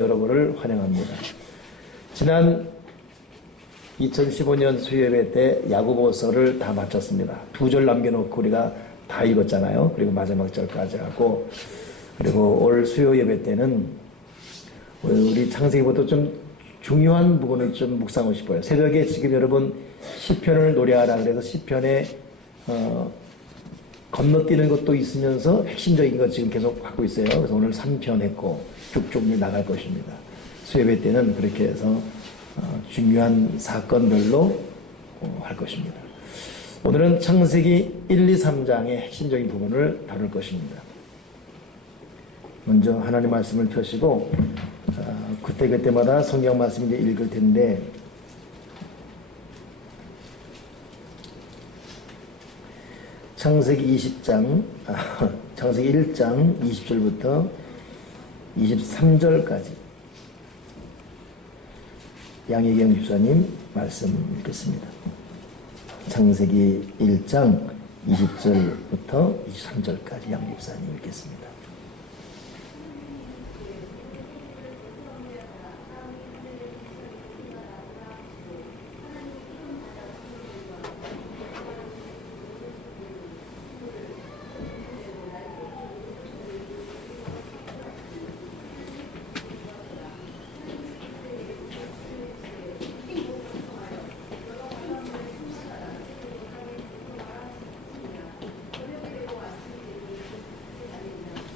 여러분을 환영합니다. 지난 2015년 수요예배 때 야고보서를 다 마쳤습니다. 2절 남겨놓고 우리가 다 읽었잖아요. 그리고 마지막 절까지 하고, 그리고 올 수요예배 때는 우리 창세기보다 좀 중요한 부분을 좀 묵상하고 싶어요. 새벽에 지금 여러분 시편을 노래하라 그래서 시편에 건너뛰는 것도 있으면서 핵심적인 것 지금 계속 갖고 있어요. 그래서 오늘 3편 했고 쭉쭉 나갈 것입니다. 수요예배 때는 그렇게 해서 중요한 사건별로 할 것입니다. 오늘은 창세기 1, 2, 3장의 핵심적인 부분을 다룰 것입니다. 먼저 하나님 말씀을 펴시고 그때그때마다 성경 말씀 이제 읽을 텐데, 창세기 20장, 창세기 1장 20절부터 23절까지 양혜경 집사님 말씀 읽겠습니다. 창세기 1장 20절부터 23절까지 양 집사님 읽겠습니다.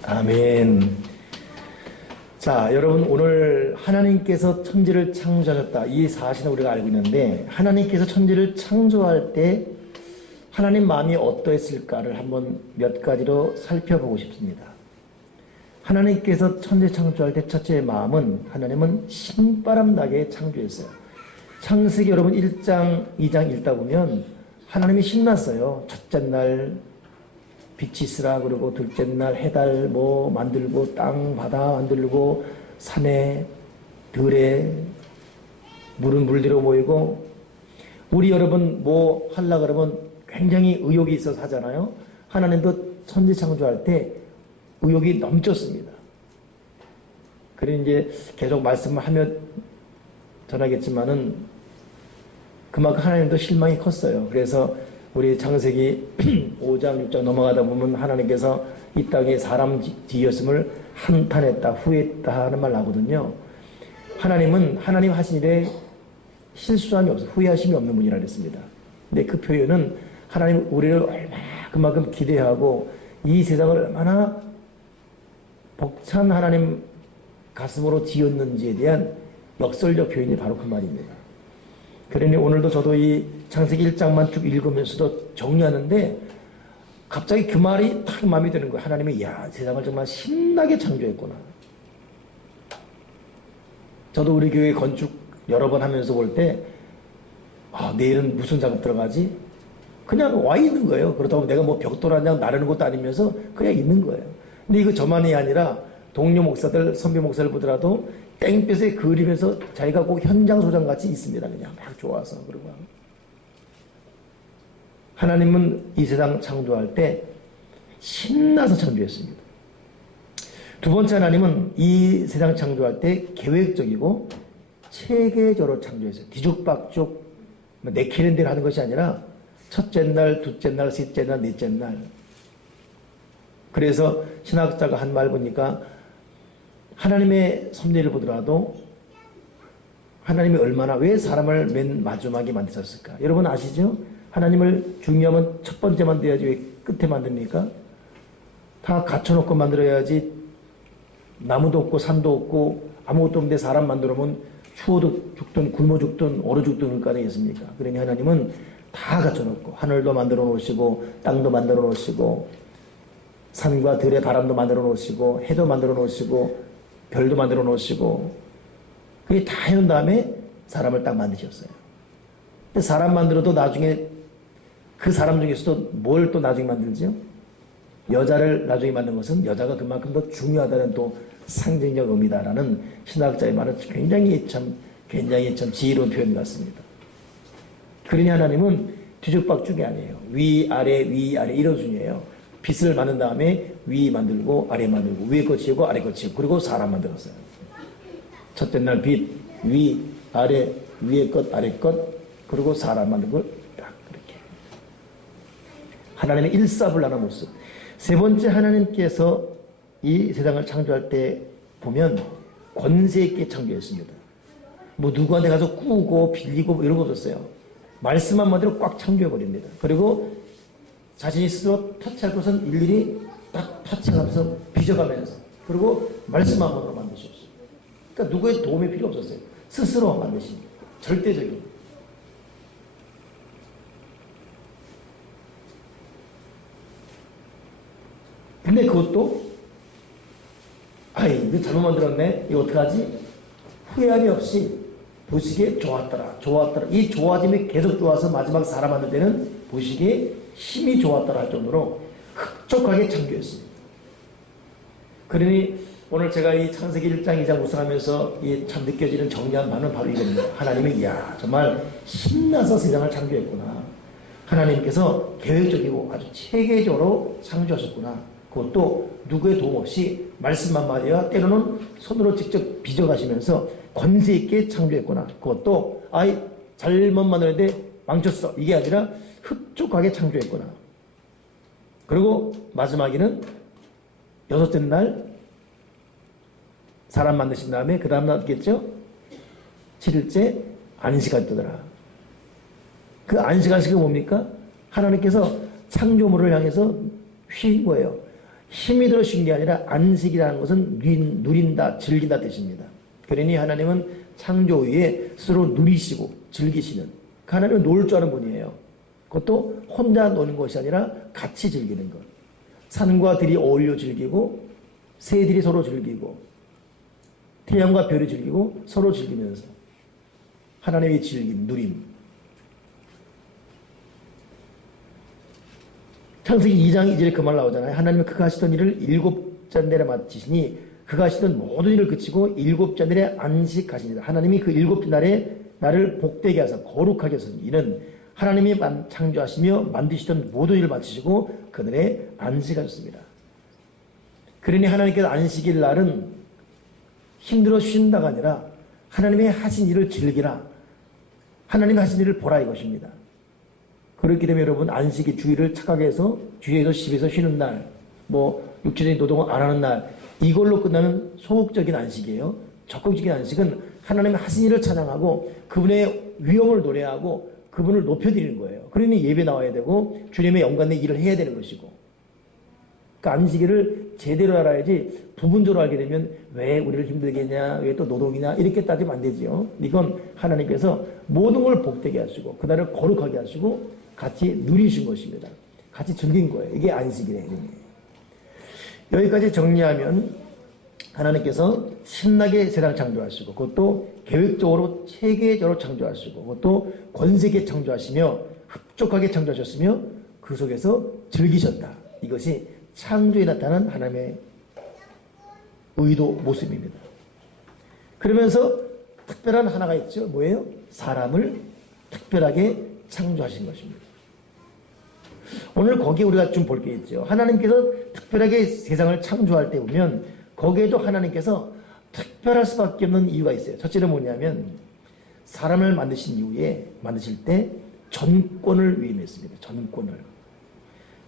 아멘. 자, 여러분, 오늘 하나님께서 천지를 창조하셨다, 이 사실은 우리가 알고 있는데, 하나님께서 천지를 창조할 때 하나님 마음이 어떠했을까를 한번 몇 가지로 살펴보고 싶습니다. 하나님께서 천지 창조할 때 첫째 마음은, 하나님은 신바람 나게 창조했어요. 창세기 여러분 1장 2장 읽다 보면 하나님이 신났어요. 첫째 날 빛이 있으라 그러고, 둘째 날 해달 뭐 만들고, 땅 바다 만들고, 산에 들에 물은 물대로 모이고, 우리 여러분 뭐 하려 그러면 굉장히 의욕이 있어서 하잖아요. 하나님도 천지 창조할 때 의욕이 넘쳤습니다. 그래 이제 계속 말씀을 하면 전하겠지만은 그만큼 하나님도 실망이 컸어요. 그래서 우리 창세기 5장 6장 넘어가다 보면 하나님께서 이 땅에 사람 지었음을 한탄했다, 후회했다 하는 말 나거든요. 하나님은 하나님 하신 일에 실수함이 없어, 후회하심이 없는 분이라 그랬습니다. 근데 그 표현은 하나님 우리를 얼마나 그만큼 기대하고 이 세상을 얼마나 벅찬 하나님 가슴으로 지었는지에 대한 역설적 표현이 바로 그 말입니다. 그러니 오늘도 저도 이 창세기 1장만 쭉 읽으면서도 정리하는데 갑자기 그 말이 딱 마음에 드는 거예요. 하나님이 야, 세상을 정말 신나게 창조했구나. 저도 우리 교회 건축 여러 번 하면서 볼 때 내일은 무슨 작업 들어가지? 그냥 와 있는 거예요. 그렇다고 내가 뭐 벽돌 한 장 나르는 것도 아니면서 그냥 있는 거예요. 근데 이거 저만이 아니라 동료 목사들, 선배 목사를 보더라도 땡볕에 그리면서 자기가 꼭 현장 소장 같이 있습니다. 그냥 막 좋아서. 그러고 하나님은 이 세상 창조할 때 신나서 창조했습니다. 두 번째, 하나님은 이 세상 창조할 때 계획적이고 체계적으로 창조했어요. 뒤죽박죽 내키는 대로 하는 것이 아니라 첫째 날, 둘째 날, 셋째 날, 넷째 날. 그래서 신학자가 한 말 보니까 하나님의 섭리를 보더라도 하나님이 얼마나, 왜 사람을 맨 마지막에 만드셨을까? 여러분 아시죠? 하나님을 중요하면 첫 번째 만들어야지 왜 끝에 만듭니까? 다 갖춰놓고 만들어야지. 나무도 없고 산도 없고 아무것도 없는데 사람 만들어면 추워도 죽든 굶어 죽든 얼어 죽든 그럴 거 아니겠습니까? 그러니 하나님은 다 갖춰놓고 하늘도 만들어 놓으시고 땅도 만들어 놓으시고 산과 들의 바람도 만들어 놓으시고 해도 만들어 놓으시고 별도 만들어 놓으시고, 그게 다 해놓은 다음에 사람을 딱 만드셨어요. 근데 사람 만들어도 나중에 그 사람 중에서도 뭘 또 나중에 만들죠? 여자를 나중에 만든 것은 여자가 그만큼 더 중요하다는 또 상징적 의미다라는 신학자의 말은 굉장히 참 지혜로운 표현 같습니다. 그러니 하나님은 뒤죽박죽이 아니에요. 위아래 이런 순이에요. 빛을 만든 다음에 위 만들고 아래 만들고 위에 거 지우고 아래 거 지우고 그리고 사람 만들었어요. 첫째 날 빛, 위, 아래, 위에 것, 아래 것, 그리고 사람 만든 걸 딱 그렇게. 하나님의 일사불란한 모습. 세 번째, 하나님께서 이 세상을 창조할 때 보면 권세 있게 창조했습니다. 뭐 누구한테 가서 꾸고 빌리고 이런 거 없었어요. 말씀 한마디로 꽉 창조해버립니다. 그리고 자신이 스스로 터치할 것은 일일이 딱 터치하면서 빚어가면서, 그리고 말씀 한마디로 만드셨어요. 그러니까 누구의 도움이 필요 없었어요. 스스로 만드신 절대적인. 근데 그것도 이거 잘못 만들었네, 이거 어떡하지? 후회함이 없이 보시기에 좋았더라, 좋았더라. 이 좋아짐이 계속 좋아서 마지막 사람 만들 때는 보시기에 힘이 좋았더라 할 정도로 흡족하게 창조했습니다. 그러니 오늘 제가 이 창세기 1장 2장 묵상하면서 참 느껴지는 정리한 바는 바로 이겁니다. 하나님이 정말 신나서 세상을 창조했구나. 하나님께서 계획적이고 아주 체계적으로 창조하셨구나. 그것도 누구의 도움 없이 말씀 한마디와 때로는 손으로 직접 빚어가시면서 권세 있게 창조했구나. 그것도 잘못 만들었는데 망쳤어, 이게 아니라 흡족하게 창조했구나. 그리고 마지막에는 여섯째 날 사람 만드신 다음에 그 다음 날 있겠죠? 7일째 안식하시더라. 그 안식하시가 뭡니까? 하나님께서 창조물을 향해서 쉰 거예요. 힘이 들어 쉰 게 아니라 안식이라는 것은 누린다, 즐긴다 뜻입니다. 그러니 하나님은 창조 후에 스스로 누리시고 즐기시는, 그 하나님은 놀 줄 아는 분이에요. 그것도 혼자 노는 것이 아니라 같이 즐기는 것. 산과 들이 어울려 즐기고, 새들이 서로 즐기고, 태양과 별이 즐기고, 서로 즐기면서 하나님의 즐김, 누림. 창세기 2장 2절에 그 말 나오잖아요. 하나님은 그가 하시던 일을 7째 날에 마치시니 그가 하시던 모든 일을 그치고 7째 날에 안식하시니라. 하나님이 그 7째 날에 나를 복되게 하사 거룩하게 하소서. 이는 하나님이 창조하시며 만드시던 모든 일을 마치시고 그날에 안식하셨습니다. 그러니 하나님께서 안식일 날은 힘들어 쉰다가 아니라 하나님의 하신 일을 즐기라, 하나님이 하신 일을 보라, 이것입니다. 그렇기 때문에 여러분, 안식일 주일을 착하게 해서 주일에서 10에서 쉬는 날, 육체적인 노동을 안 하는 날, 이걸로 끝나는 소극적인 안식이에요. 적극적인 안식은 하나님의 하신 일을 찬양하고 그분의 위엄을 노래하고 그분을 높여드리는 거예요. 그러니 예배 나와야 되고 주님의 영광의 일을 해야 되는 것이고. 그러니까 안식일을 제대로 알아야지 부분적으로 알게 되면 왜 우리를 힘들게 했냐, 왜 또 노동이냐, 이렇게 따지면 안 되지요. 이건 하나님께서 모든 걸 복되게 하시고 그날을 거룩하게 하시고 같이 누리신 것입니다. 같이 즐긴 거예요. 이게 안식일의 의미예요. 여기까지 정리하면 하나님께서 신나게 세상을 창조하시고 그것도 계획적으로 체계적으로 창조하시고 그것도 권세있게 창조하시며 흡족하게 창조하셨으며 그 속에서 즐기셨다. 이것이 창조에 나타난 하나님의 의도 모습입니다. 그러면서 특별한 하나가 있죠. 뭐예요? 사람을 특별하게 창조하신 것입니다. 오늘 거기에 우리가 좀 볼 게 있죠. 하나님께서 특별하게 세상을 창조할 때 보면 거기에도 하나님께서 특별할 수밖에 없는 이유가 있어요. 첫째는 뭐냐면 사람을 만드신 이후에 만드실 때 전권을 위임했습니다. 전권을.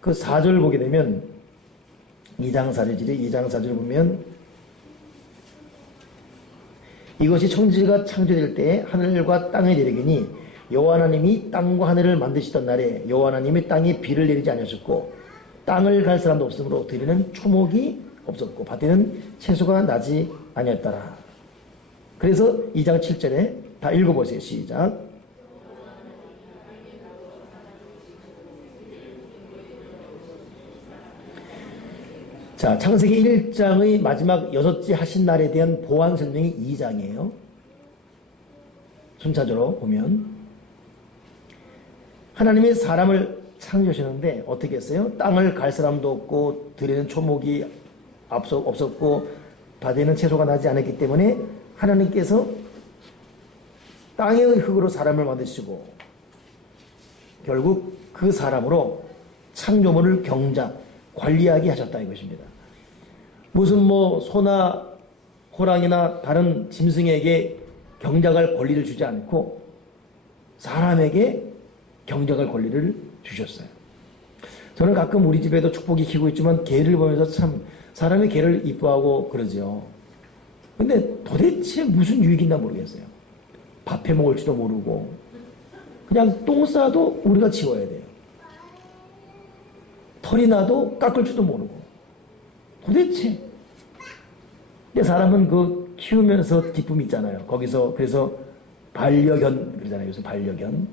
그 4절 보게 되면 2장 4절을 보면 이것이 천지가 창조될 때 하늘과 땅의 내리기니 여호와 하나님이 땅과 하늘을 만드시던 날에 여호와 하나님이 땅에 비를 내리지 아니하셨고 땅을 갈 사람도 없으므로 들에는 초목이 없었고 밭에는 채소가 나지 아니었더라. 그래서 2장 7절에 다 읽어보세요. 시작. 자, 창세기 1장의 마지막 여섯째 하신 날에 대한 보완 설명이 2장이에요. 순차적으로 보면 하나님이 사람을 창조하셨는데 어떻게 했어요? 땅을 갈 사람도 없고 들에는 초목이 없었고 밭에는 채소가 나지 않았기 때문에 하나님께서 땅의 흙으로 사람을 만드시고 결국 그 사람으로 창조물을 관리하게 하셨다 이것입니다. 무슨 소나 호랑이나 다른 짐승에게 경작할 권리를 주지 않고 사람에게 경작할 권리를 주셨어요. 저는 가끔 우리 집에도 축복이 키우고 있지만 개를 보면서 참 사람이 개를 이뻐하고 그러죠. 근데 도대체 무슨 유익이 있나 모르겠어요. 밥해 먹을지도 모르고 그냥 똥 싸도 우리가 치워야 돼요. 털이 나도 깎을 줄도 모르고 도대체. 근데 사람은 그 키우면서 기쁨이 있잖아요. 거기서 그래서 반려견 그러잖아요. 요즘 반려견.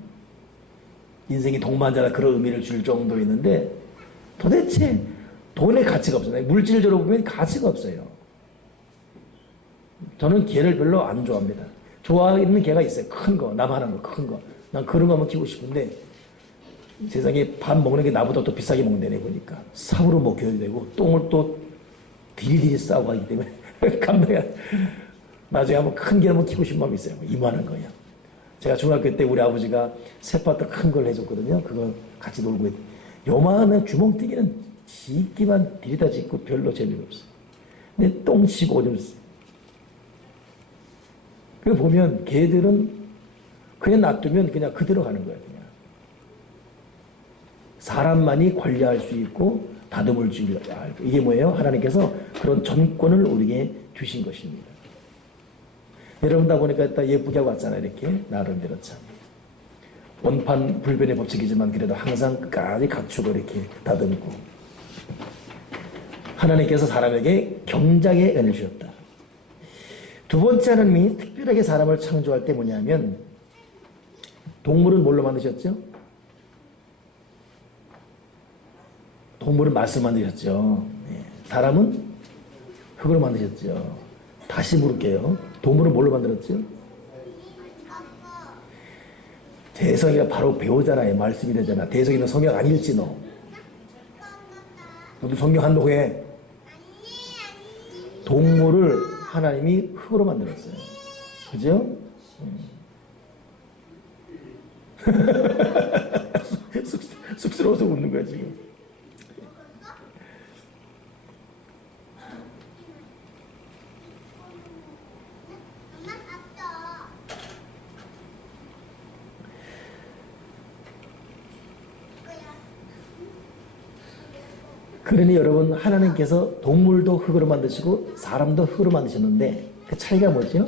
인생이 동반자라 그런 의미를 줄 정도 있는데 도대체 돈의 가치가 없어요. 물질적으로 보면 가치가 없어요. 저는 개를 별로 안 좋아합니다. 좋아하는 개가 있어요. 큰 거, 나만한 거, 큰 거. 난 그런 거 한번 키우고 싶은데 세상에 밥 먹는 게 나보다 또 비싸게 먹는다네 보니까 삽으로 먹여야 되고 똥을 또 딜딜이 싸고 하기 때문에 감당이 나중에 한번 큰 개 한번 키우고 싶은 마음이 있어요. 이만한 거요. 제가 중학교 때 우리 아버지가 새파트 큰 걸 해줬거든요. 그거 같이 놀고 요만한 주먹튀기는 짓기만 들이다 짓고 별로 재미가 없어. 근데 똥 치고 오줌 싸. 그 보면 개들은 그냥 놔두면 그냥 그대로 가는 거예요. 그냥. 사람만이 관리할 수 있고 다듬을 줄 알고. 이게 뭐예요? 하나님께서 그런 전권을 우리에게 주신 것입니다. 여러분 다 보니까 딱 예쁘게 하고 왔잖아요. 이렇게 나름대로 참. 원판 불변의 법칙이지만 그래도 항상 끝까지 갖추고 이렇게 다듬고. 하나님께서 사람에게 경작의 은혜를 주셨다. 두 번째 하나님이 특별하게 사람을 창조할 때 뭐냐면 동물은 뭘로 만드셨죠? 동물은 말씀 만드셨죠. 사람은 흙으로 만드셨죠. 다시 물을게요. 동물은 뭘로 만들었죠? 대성이가 바로 배우잖아요. 말씀이 되잖아. 대성이는 성경 안 읽지 너. 너도 성경 한독해. 동물을 하나님이 흙으로 만들었어요. 그죠? 쑥스러워서 웃는 거야 지금. 그러니 여러분 하나님께서 동물도 흙으로 만드시고 사람도 흙으로 만드셨는데 그 차이가 뭐죠?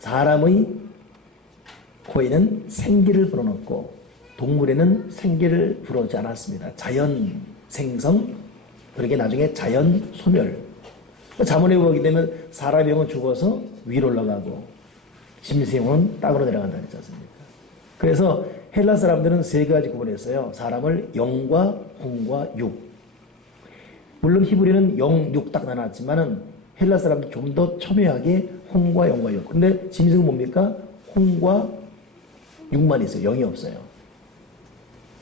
사람의 코에는 생기를 불어넣고 동물에는 생기를 불어넣지 않았습니다. 자연 생성, 그러게 나중에 자연 소멸. 자문에 보게 되면 사람의 영은 죽어서 위로 올라가고 짐승의 영은 땅으로 내려간다 그랬지 않습니까? 그래서 헬라 사람들은 세 가지 구분했어요. 사람을 영과 혼과 육. 물론 히브리는 영, 육 딱 나눴지만은 헬라 사람들 좀 더 첨예하게 혼과 영과 육. 근데 짐승은 뭡니까? 혼과 육만 있어요. 영이 없어요.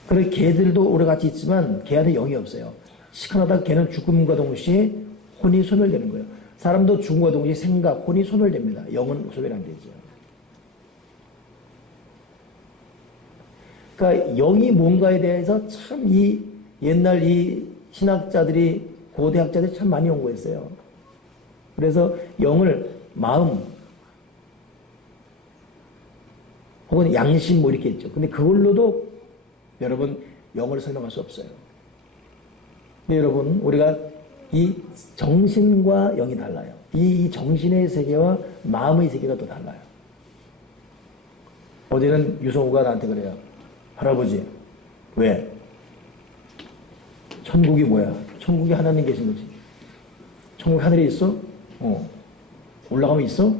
그래 개들도 우리 같이 있지만 개한테 영이 없어요. 시큰하다 개는 죽음과 동시에 혼이 소멸되는 거예요. 사람도 죽음과 동시에 생각, 혼이 소멸됩니다. 영은 소멸 안 되죠. 그러니까 영이 뭔가에 대해서 참 이 옛날 이 신학자들이 고대학자들이 참 많이 연구했어요. 그래서 영을 마음 혹은 양심 뭐 이렇게 했죠. 근데 그걸로도 여러분 영을 설명할 수 없어요. 근데 여러분 우리가 이 정신과 영이 달라요. 이 정신의 세계와 마음의 세계가 또 달라요. 어제는 유성우가 나한테 그래요. 할아버지, 왜? 천국이 뭐야? 천국이 하나님 계신 거지. 천국 하늘에 있어? 올라가면 있어?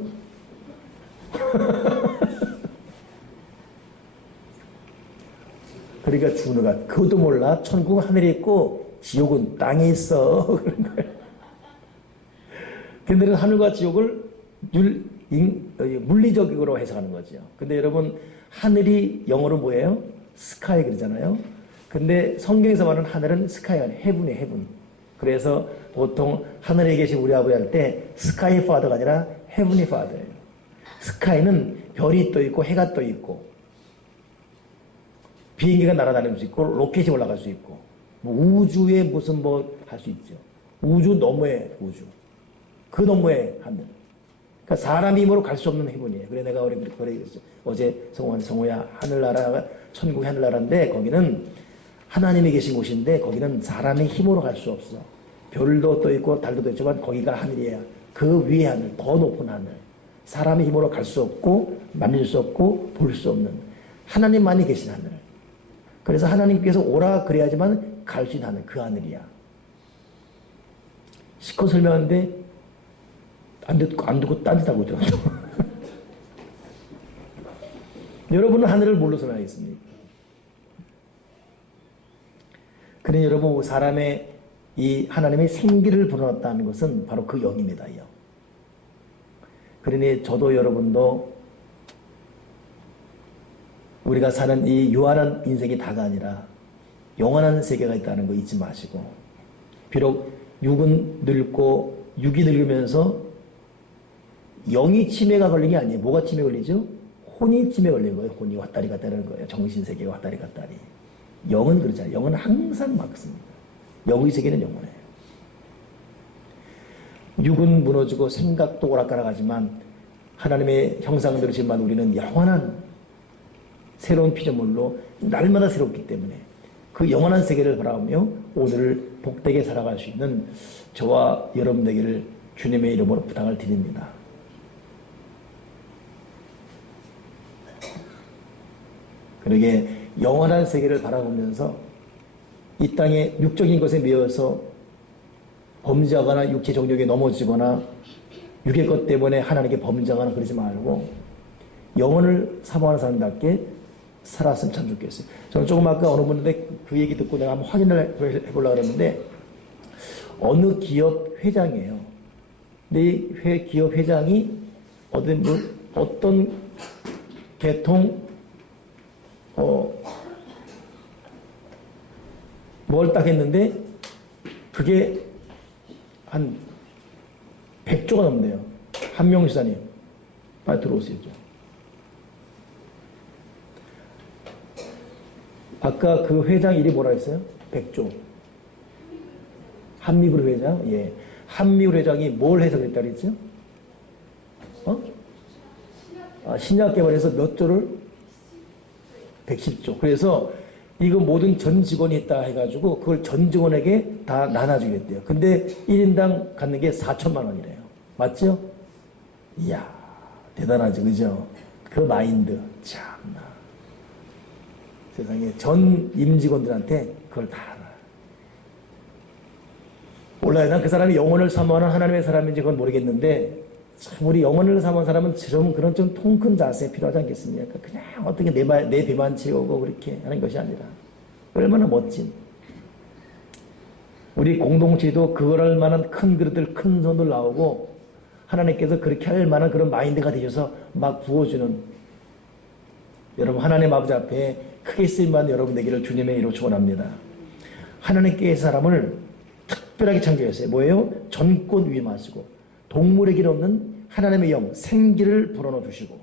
그러니까 준우가 그것도 몰라. 천국은 하늘에 있고 지옥은 땅에 있어. 그런 거예요. 걔네들은 하늘과 지옥을 물리적으로 해석하는 거죠. 근데 여러분 하늘이 영어로 뭐예요? 스카이 그러잖아요. 근데 성경에서 말하는 하늘은 스카이가 아니에요. 헤븐이에요, 헤븐. 그래서 보통 하늘에 계신 우리 아버지 할 때 스카이 파더가 아니라 헤븐이 파더예요. 스카이는 별이 떠 있고 해가 떠 있고 비행기가 날아다닐 수 있고 로켓이 올라갈 수 있고 뭐 우주에 무슨 뭐 할 수 있죠. 우주 너머의 우주. 그 너머의 하늘. 그러니까 사람 힘으로 갈 수 없는 해분이에요. 그래 내가 어제 성호야 하늘나라가 천국의 하늘나라인데 거기는 하나님이 계신 곳인데 거기는 사람의 힘으로 갈 수 없어. 별도 또 있고 달도 또 있지만 거기가 하늘이야. 그 위의 하늘, 더 높은 하늘. 사람의 힘으로 갈 수 없고 만질 수 없고 볼 수 없는 하나님만이 계신 하늘. 그래서 하나님께서 오라 그래야지만 갈 수 있는 하늘, 그 하늘이야. 시커 설명하는데 안 듣고 딴짓하고 있더라고요. 여러분은 하늘을 뭘로 설명하겠습니까? 그러니 여러분 사람의 이 하나님의 생기를 불어넣었다는 것은 바로 그 영입니다. 영. 그러니 저도 여러분도 우리가 사는 이 유한한 인생이 다가 아니라 영원한 세계가 있다는 거 잊지 마시고, 비록 육은 늙고 육이 늙으면서 영이 치매가 걸린 게 아니에요. 뭐가 치매 걸리죠? 혼이 치매 걸린 거예요. 혼이 왔다리 갔다리 하는 거예요. 정신세계가 왔다리 갔다리. 영은 그렇잖아요. 영은 항상 막습니다. 영의 세계는 영원해요. 육은 무너지고 생각도 오락가락하지만 하나님의 형상대로 지은 우리는 영원한 새로운 피조물로 날마다 새롭기 때문에 그 영원한 세계를 바라보며 오늘을 복되게 살아갈 수 있는 저와 여러분 되기를 주님의 이름으로 부탁을 드립니다. 그러게 영원한 세계를 바라보면서 이 땅의 육적인 것에 매여서 범죄하거나 육체 정욕에 넘어지거나 육의 것 때문에 하나님께 범죄하거나 그러지 말고 영혼을 사모하는 사람답게 살았으면 참 좋겠어요. 저는 조금 아까 어느 분인데 그 얘기 듣고 내가 한번 확인을 해보려고 그랬는데 어느 기업 회장이에요. 근데 이 기업 회장이 어떤 계통 뭘 딱 했는데 그게 한 100조가 넘네요. 한명훈 지사님 빨리 들어오세요. 아까 그 회장 일이 뭐라 했어요? 100조. 한미그룹 회장? 예. 한미그룹 회장이 뭘 해서 그랬다 그랬죠? 신약 개발해서 몇 조를? 110조. 그래서 이거 모든 전 직원이 있다 해가지고 그걸 전 직원에게 다 나눠주겠대요. 근데 1인당 갖는 게 4천만 원이래요. 맞죠? 이야, 대단하지, 그죠? 그 마인드. 참나. 세상에 전 임직원들한테 그걸 다 알아. 몰라요. 난 그 사람이 영혼을 사모하는 하나님의 사람인지 그건 모르겠는데 참 우리 영혼을 사모하는 사람은 좀 그런 좀 통큰 자세 필요하지 않겠습니까? 그냥 어떻게 내 배만 채우고 그렇게 하는 것이 아니라 얼마나 멋진 우리 공동체도 그럴 만한 큰 그릇들 큰 손들 나오고 하나님께서 그렇게 할 만한 그런 마인드가 되셔서 막 부어주는 여러분 하나님 아버지 앞에 크게 쓰임받는 여러분 되기를 주님의 이름으로 축원합니다. 하나님께서 사람을 특별하게 창조했어요. 뭐예요? 전권 위임하시고 동물에게는 없는 하나님의 영, 생기를 불어넣어 주시고.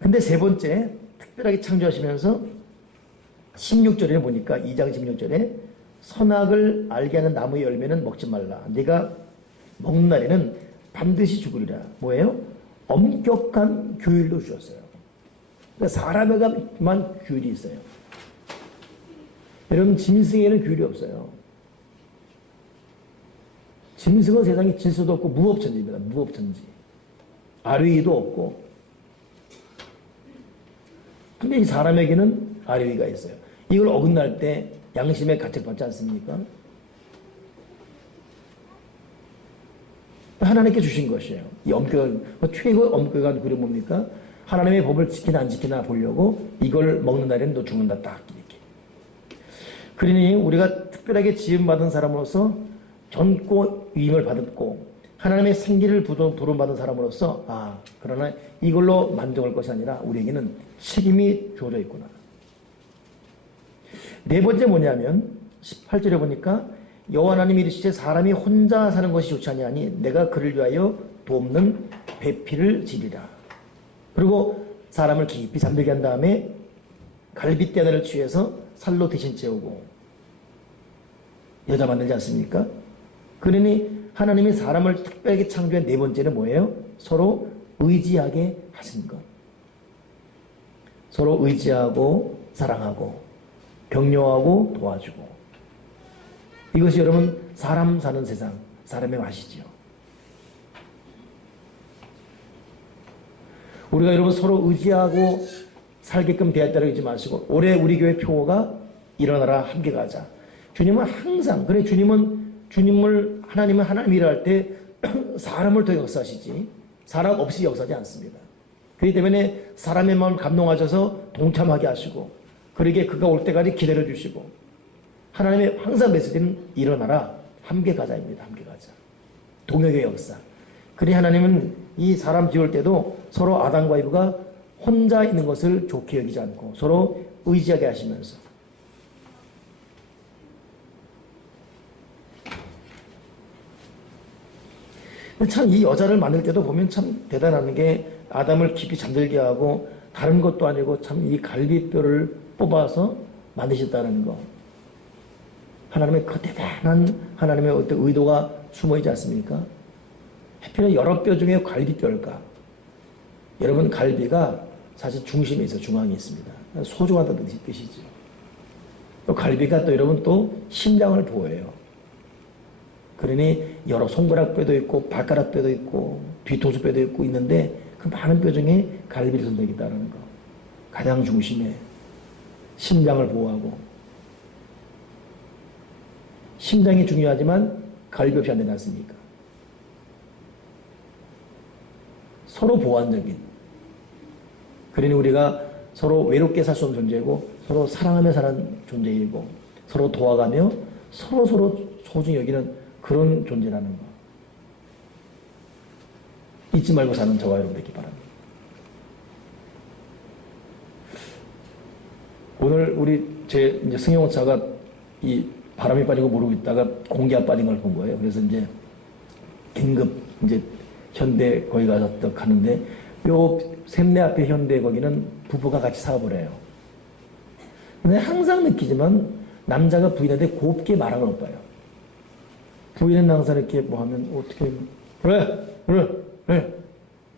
근데 세 번째, 특별하게 창조하시면서 16절에 보니까 2장 16절에 선악을 알게 하는 나무의 열매는 먹지 말라. 네가 먹는 날에는 반드시 죽으리라. 뭐예요? 엄격한 규율도 주셨어요. 그러니까 사람에게만 규율이 있어요. 여러분 짐승에는 규율이 없어요. 짐승은 세상에 질서도 없고 무법천지입니다. 무법천지. 아뢰이도 없고. 근데 이 사람에게는 아뢰이가 있어요. 이걸 어긋날 때 양심의 가책받지 않습니까? 하나님께 주신 것이에요. 이 최고 엄격한 규율이 뭡니까? 하나님의 법을 지키나 안 지키나 보려고 이걸 먹는 날에는 너 죽는다. 딱 이렇게. 그러니 우리가 특별하게 지음받은 사람으로서 전고 위임을 받았고 하나님의 생기를 부름받은 사람으로서 그러나 이걸로 만족할 것이 아니라 우리에게는 책임이 주어져 있구나. 네 번째 뭐냐면 18절에 보니까 여호와 하나님이 이르시되 사람이 혼자 사는 것이 좋지 아니하니 내가 그를 위하여 돕는 배필을 지리라. 그리고 사람을 깊이 잠들게 한 다음에 갈빗대나를 취해서 살로 대신 채우고 여자 만들지 않습니까? 그러니 하나님이 사람을 특별하게 창조한 네 번째는 뭐예요? 서로 의지하게 하신 것. 서로 의지하고 사랑하고 격려하고 도와주고. 이것이 여러분 사람 사는 세상, 사람의 맛이지요. 우리가 여러분 서로 의지하고 살게끔 되었다고 하지 마시고, 올해 우리 교회 표어가 일어나라 함께 가자. 주님은 항상, 그래 하나님은 하나님 일할 때 사람을 통해 역사하시지 사람 없이 역사하지 않습니다. 그렇기 때문에 사람의 마음을 감동하셔서 동참하게 하시고, 그러게 그가 올 때까지 기다려 주시고, 하나님의 항상 메시지는 일어나라 함께 가자입니다. 함께 가자. 동역의 역사. 그래 하나님은 이 사람 지을 때도 서로 아담과 이브가 혼자 있는 것을 좋게 여기지 않고 서로 의지하게 하시면서, 참 이 여자를 만들 때도 보면 참 대단한 게, 아담을 깊이 잠들게 하고 다른 것도 아니고 참 이 갈비뼈를 뽑아서 만드셨다는 거. 하나님의 그 대단한 하나님의 어떤 의도가 숨어 있지 않습니까? 하필 여러 뼈 중에 갈비뼈일까? 여러분, 갈비가 사실 중심에 있어, 중앙에 있습니다. 소중하다는 뜻이죠. 또 갈비가 또 여러분 또 심장을 보호해요. 그러니 여러 손가락 뼈도 있고 발가락 뼈도 있고 뒤통수 뼈도 있고 있는데, 그 많은 뼈 중에 갈비를 선택했다는 거. 가장 중심에 심장을 보호하고. 심장이 중요하지만 갈비 없이 안 되지 않습니까? 서로 보완적인. 그러니 우리가 서로 외롭게 살 수 없는 존재이고 서로 사랑하며 사는 존재이고 서로 도와가며 서로 소중히 여기는 그런 존재라는 거. 잊지 말고 사는 저와 여러분 되기 바랍니다. 오늘 이제 승용차가 이 바람이 빠지고 모르고 있다가 공기가 빠진 걸 본 거예요. 그래서 이제 긴급 이제 현대 거기 가서 또 가는데, 요 샘내 앞에 현대 거기는 부부가 같이 사업을 해요. 근데 항상 느끼지만 남자가 부인한테 곱게 말하는 걸 못 봐요. 부인은 항상 이렇게 뭐 하면 어떻게 그래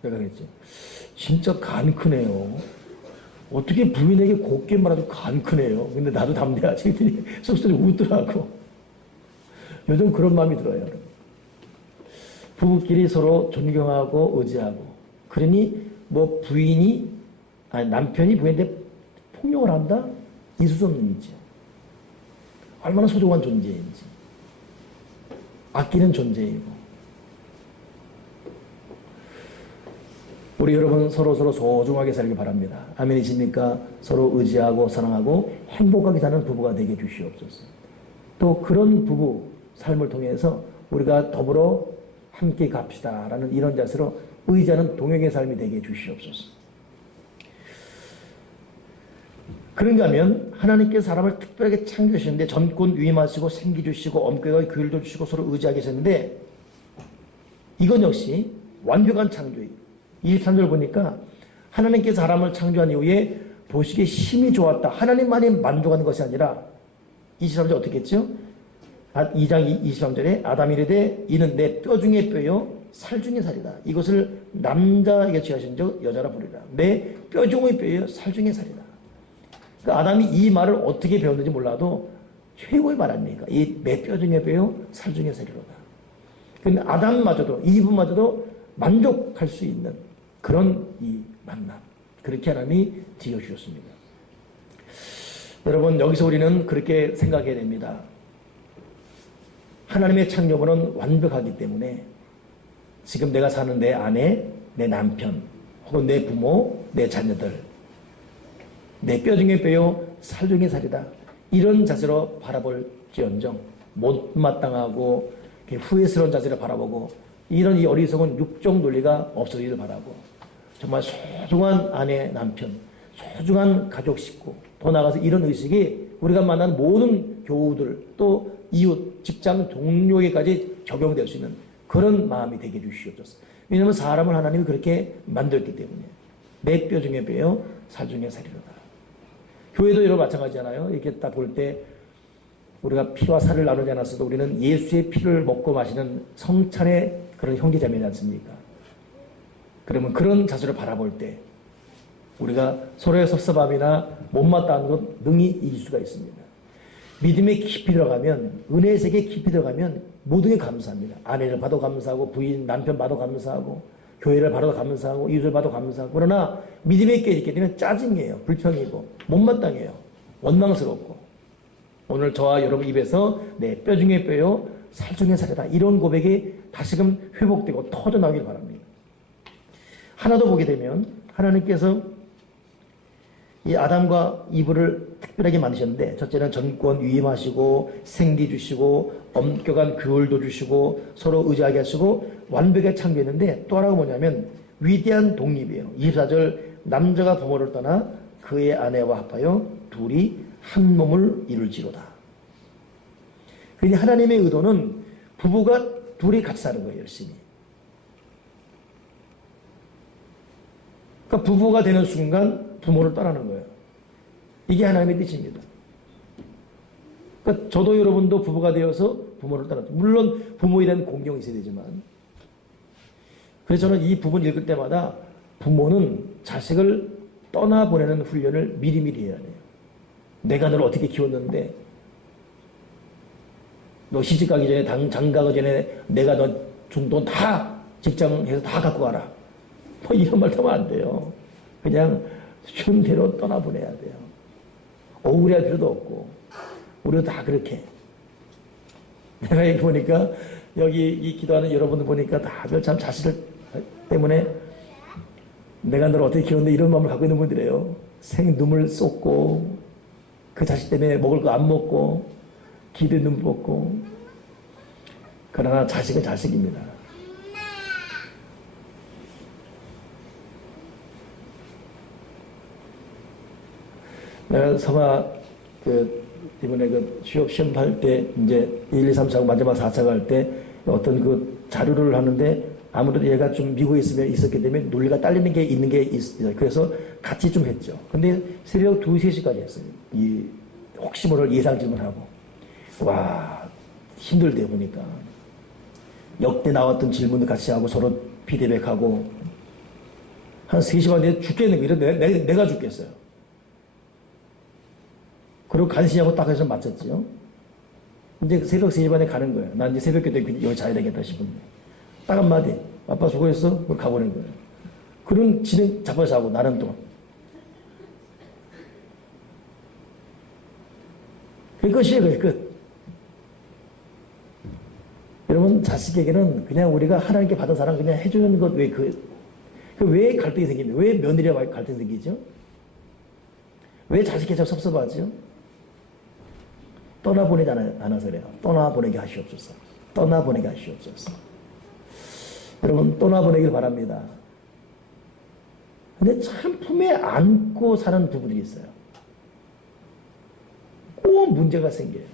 내가 그랬지. 진짜 간 크네요. 어떻게 부인에게 곱게 말하도 간 크네요. 근데 나도 담대하지. 그랬더니 속속이 웃더라고. 요즘 그런 마음이 들어요. 부부끼리 서로 존경하고 의지하고. 그러니 뭐 남편이 부인한테 폭력을 한다? 있을 수 없는 일이죠. 얼마나 소중한 존재인지. 아끼는 존재이고. 우리 여러분 서로 소중하게 살기 바랍니다. 아멘이십니까? 서로 의지하고 사랑하고 행복하게 사는 부부가 되게 주시옵소서. 또 그런 부부 삶을 통해서 우리가 더불어 함께 갑시다라는 이런 자세로 의지하는 동역의 삶이 되게 주시옵소서. 그런가 하면 하나님께서 사람을 특별하게 창조하셨는데 전권 위임하시고 생기 주시고 엄격하게 교율도 주시고 서로 의지하게 하셨는데, 이건 역시 완벽한 창조예요. 23절 보니까 하나님께서 사람을 창조한 이후에 보시기에 힘이 좋았다. 하나님만이 만족하는 것이 아니라 23절 어떻게 했죠? 2장 23절에 아담이 이르되 이는 내 뼈 중에 뼈요 살 중에 살이다. 이것을 남자에게 취하신 적 여자라 부르리라. 내 뼈 중의 뼈요 살 중에 살이다. 그러니까 아담이 이 말을 어떻게 배웠는지 몰라도 최고의 말 아닙니까? 이 내 뼈 중에 뼈요 살 중에 살이로다. 근데 아담마저도 이브마저도 만족할 수 있는 그런 이 만남, 그렇게 하나님이 지어주셨습니다. 여러분, 여기서 우리는 그렇게 생각해야 됩니다. 하나님의 창조물은 완벽하기 때문에 지금 내가 사는 내 아내, 내 남편, 혹은 내 부모, 내 자녀들, 내 뼈 중에 뼈요 살 중에 살이다. 이런 자세로 바라볼지언정 못마땅하고 후회스러운 자세를 바라보고, 이런 이 어리석은 육종 논리가 없어지기를 바라고, 정말 소중한 아내, 남편, 소중한 가족 식구, 더 나아가서 이런 의식이 우리가 만난 모든 교우들, 또 이웃, 직장 동료에게까지 적용될 수 있는 그런 마음이 되게 해주시옵소서. 왜냐하면 사람을 하나님이 그렇게 만들었기 때문에 내 뼈 중에 뼈요 살 중에 살이로다. 교회도 여러분 마찬가지잖아요. 이렇게 딱 볼 때 우리가 피와 살을 나누지 않았어도 우리는 예수의 피를 먹고 마시는 성찬의 그런 형제자매지 않습니까? 그러면 그런 자세를 바라볼 때 우리가 서로의 섭섭함이나 못마땅한 것 능히 이길 수가 있습니다. 믿음에 깊이 들어가면, 은혜의 세계에 깊이 들어가면 모든 게 감사합니다. 아내를 봐도 감사하고, 부인, 남편 봐도 감사하고, 교회를 봐도 감사하고, 이웃을 봐도 감사하고. 그러나 믿음에 깨지게 되면 짜증이에요. 불평이고, 못마땅해요. 원망스럽고. 오늘 저와 여러분 입에서 내 뼈 중에 뼈요, 살 중에 살이다. 이런 고백이 다시금 회복되고 터져나오길 바랍니다. 하나 더 보게 되면 하나님께서 이 아담과 이브를 특별하게 만드셨는데, 첫째는 전권 위임하시고 생기 주시고 엄격한 교율도 주시고 서로 의지하게 하시고 완벽하게 창조했는데, 또 하나가 뭐냐면 위대한 독립이에요. 24절, 남자가 부모를 떠나 그의 아내와 합하여 둘이 한 몸을 이룰지로다. 그러니 하나님의 의도는 부부가 둘이 같이 사는 거예요. 열심히. 그러니까 부부가 되는 순간 부모를 떠나는 거예요. 이게 하나님의 뜻입니다. 그러니까 저도 여러분도 부부가 되어서 부모를 떠나죠. 물론 부모에 대한 공경이 있어야 되지만, 그래서 저는 이 부분 읽을 때마다 부모는 자식을 떠나보내는 훈련을 미리미리 해야 돼요. 내가 너를 어떻게 키웠는데, 너 시집가기 전에, 장가가기 전에 내가 너 준 돈 다 직장에서 다 갖고 가라. 뭐 이런 말 하면 안 돼요. 그냥 준 대로 떠나보내야 돼요. 억울해할 필요도 없고. 우리도 다 그렇게. 내가 여기 보니까, 여기 이 기도하는 여러분들 보니까 다들 참 자식들 때문에 내가 너를 어떻게 키웠는데 이런 마음을 갖고 있는 분들이에요. 생 눈물 쏟고, 그 자식 때문에 먹을 거 안 먹고, 기도에 눈 붓고. 그러나 자식은 자식입니다. 내가 성화, 이번에 취업 시험 할 때, 이제 1, 2, 3, 4, 마지막 4차 갈 때 어떤 자료를 하는데, 아무래도 얘가 좀 미국에 있었기 때문에 논리가 딸리는 게 있는 게 있어요. 그래서 같이 좀 했죠. 근데 새벽 2, 3시까지 했어요. 혹시 모를 예상 질문하고. 와, 힘들대 보니까. 역대 나왔던 질문도 같이 하고 서로 피드백하고. 한 3시간 뒤에 죽겠는 거예요. 내가 죽겠어요. 그리고 간신하고 딱 해서 맞췄지요. 이제 새벽 3시 반에 가는 거예요. 난 이제 새벽 기도에 여기 자야 되겠다 싶은데. 딱 한마디. 아빠 수고했어? 가보는 거예요. 그런 지는 잡아서 하고, 나는 또. 그게 끝이에요, 그게 끝. 여러분, 자식에게는 그냥 우리가 하나님께 받은 사랑 그냥 해주는 것, 왜 갈등이 생깁니까? 왜 며느리와 갈등이 생기죠? 왜 자식에서 섭섭하죠? 떠나보내지 않아서 그래요. 떠나보내게 하시옵소서. 떠나보내게 하시옵소서. 여러분, 떠나보내길 바랍니다. 근데 참 품에 안고 사는 부부들이 있어요. 꼭 문제가 생겨요.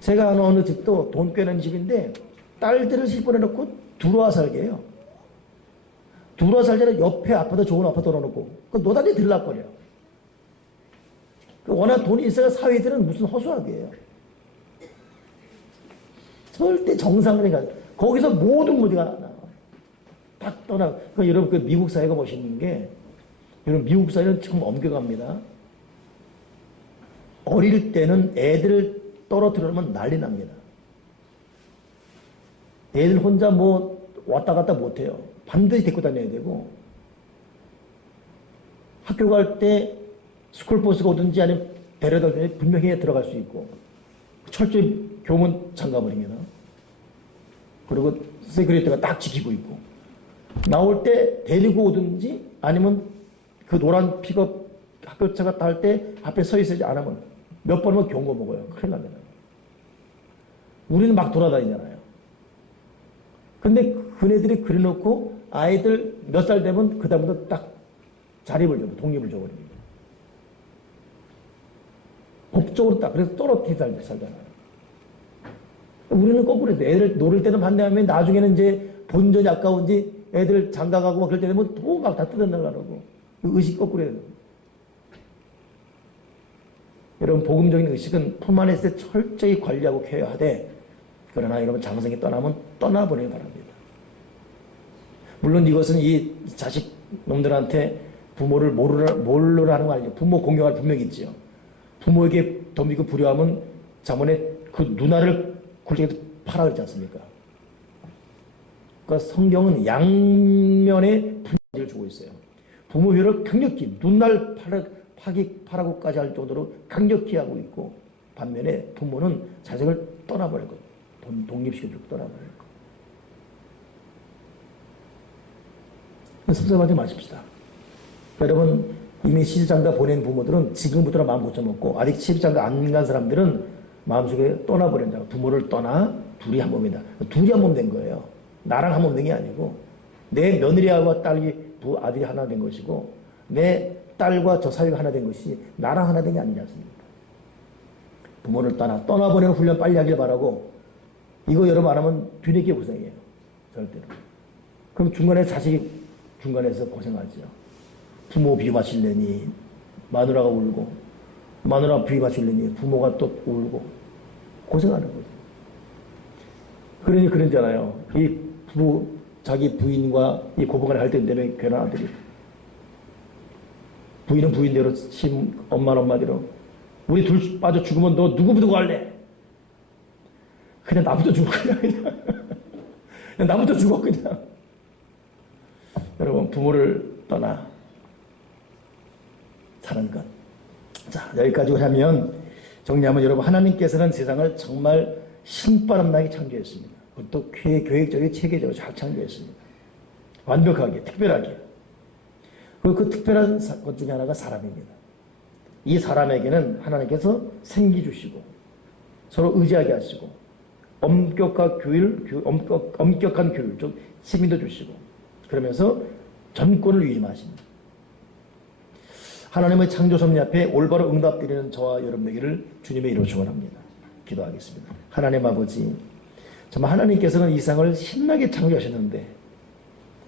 제가 아는 어느 집도 돈 꽤는 집인데 딸들을 실버려놓고 들어와 살게 해요. 들어와 살자는 옆에 아파트, 좋은 아파트 넣어놓고 그 노다지 들락거려. 워낙 돈이 있어야 사회들은 무슨 허수아비 해요. 절대 정상을 해가지고 거기서 모든 문제가 나와요. 딱 떠나. 여러분, 미국 사회가 멋있는 게, 여러분, 미국 사회는 참 엄격합니다. 어릴 때는 애들을 떨어뜨리면 난리 납니다. 애들 혼자 왔다 갔다 못해요. 반드시 데리고 다녀야 되고, 학교 갈 때 스쿨버스가 오든지 아니면 데려다 줄 때 분명히 들어갈 수 있고, 철저히 교문 잠가버립니다. 그리고 세큐리티가 딱 지키고 있고, 나올 때 데리고 오든지 아니면 그 노란 픽업 학교차가 탈 때 앞에 서 있지 않으면 몇 번은 경고 먹어요. 큰일 납니다. 우리는 막 돌아다니잖아요. 근데 그네들이 그려놓고 아이들 몇 살 되면 그다음부터 딱 자립을 줘, 독립을 줘버립니다. 법적으로 딱, 그래서 떨어뜨리고 살잖아요. 우리는 거꾸로 해서 애들 노를 때는 반대하면 나중에는 이제 본전이 아까운지 애들 장가가고 막 그럴 때 되면 또 막 다 뜯어내려고. 의식 거꾸로 해야 돼요. 여러분 복음적인 의식은 품 안에 있을 때 철저히 관리하고 케어하되 그러나 여러분 장성이 떠나면 떠나버리기 바랍니다. 물론 이것은 이 자식 놈들한테 부모를 모르라는 거 아니죠. 부모 공경할 분명히 있지요. 부모에게 덤비고 불효하면 자문에 그 누나를 굴뚝에 파라 그러지 않습니까? 그러니까 성경은 양면의 분위기를 주고 있어요. 부모회를 강력히 눈날 파라고까지 할 정도로 강력히 하고 있고 반면에 부모는 자식을 떠나버리고 독립시켜주고 떠나버리고 섭섭하지 마십시다. 여러분 이미 시집장가 보낸 부모들은 지금부터는 마음 고쳐먹고 아직 시집장가 안 간 사람들은 마음속에 떠나버린 자 부모를 떠나 둘이 한 몸이다. 둘이 한 몸 된 거예요. 나랑 한 몸 된 게 아니고 내 며느리와 딸이 아들이 하나 된 것이고 내 딸과 저 사위가 하나 된 것이 나랑 하나 된 게 아니지 않습니까? 부모를 떠나보내는 훈련 빨리 하길 바라고 이거 여러분 안 하면 뒤늦게 고생해요. 절대로. 그럼 중간에 자식이 중간에서 고생하죠. 부모 비유하실래니 마누라가 울고 마누라 비유하실래니 부모가 또 울고 고생하는 거죠. 그러니 그러잖아요. 이 자기 부인과 이 고부간의 갈등 때문에 괜한 아들이 부인은 부인대로 엄마는 엄마대로 우리 둘 빠져 죽으면 너 누구 할래? 그냥 나부터 죽어 그냥 나부터 죽어 그냥. 여러분 부모를 떠나 사는 것. 자 여기까지 하면 정리하면 여러분 하나님께서는 세상을 정말 신바람나게 창조했습니다. 그것도 계획적이고 체계적으로 잘 창조했습니다. 완벽하게 특별하게. 그리고 그 특별한 것 중에 하나가 사람입니다. 이 사람에게는 하나님께서 생기 주시고 서로 의지하게 하시고 엄격한 교육, 즉 책임도 주시고 그러면서 전권을 위임하십니다. 하나님의 창조 섭리 앞에 올바로 응답드리는 저와 여러분 되기를 주님의 이름으로 축원합니다. 기도하겠습니다. 하나님 아버지, 정말 하나님께서는 이 세상을 신나게 창조하셨는데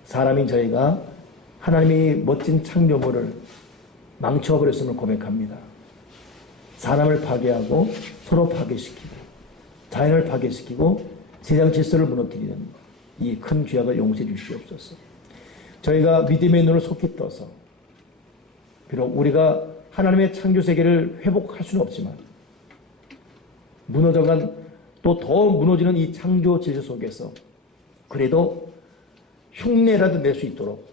사람인 저희가 하나님이 멋진 창조물을 망쳐버렸음을 고백합니다. 사람을 파괴하고 서로 파괴시키고 자연을 파괴시키고 세상 질서를 무너뜨리는 이 큰 죄악을 용서해 주시옵소서. 저희가 믿음의 눈을 속히 떠서 비록 우리가 하나님의 창조 세계를 회복할 수는 없지만 무너져간 또 더 무너지는 이 창조 질서 속에서 그래도 흉내라도 낼 수 있도록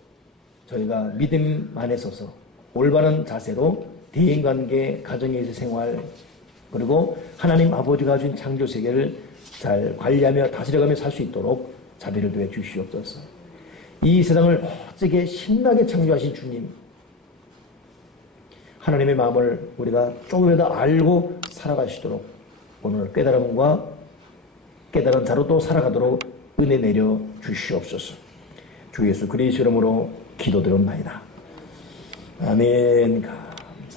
저희가 믿음 안에 서서 올바른 자세로 대인관계, 가정에서 생활 그리고 하나님 아버지가 주신 창조 세계를 잘 관리하며 다스려가며 살 수 있도록 자비를 더해 주시옵소서. 이 세상을 멋지게 신나게 창조하신 주님 하나님의 마음을 우리가 조금이라도 알고 살아가시도록 오늘 깨달은 자로 또 살아가도록 은혜 내려 주시옵소서. 주 예수 그리스도 이름으로 기도드립니다. 아멘.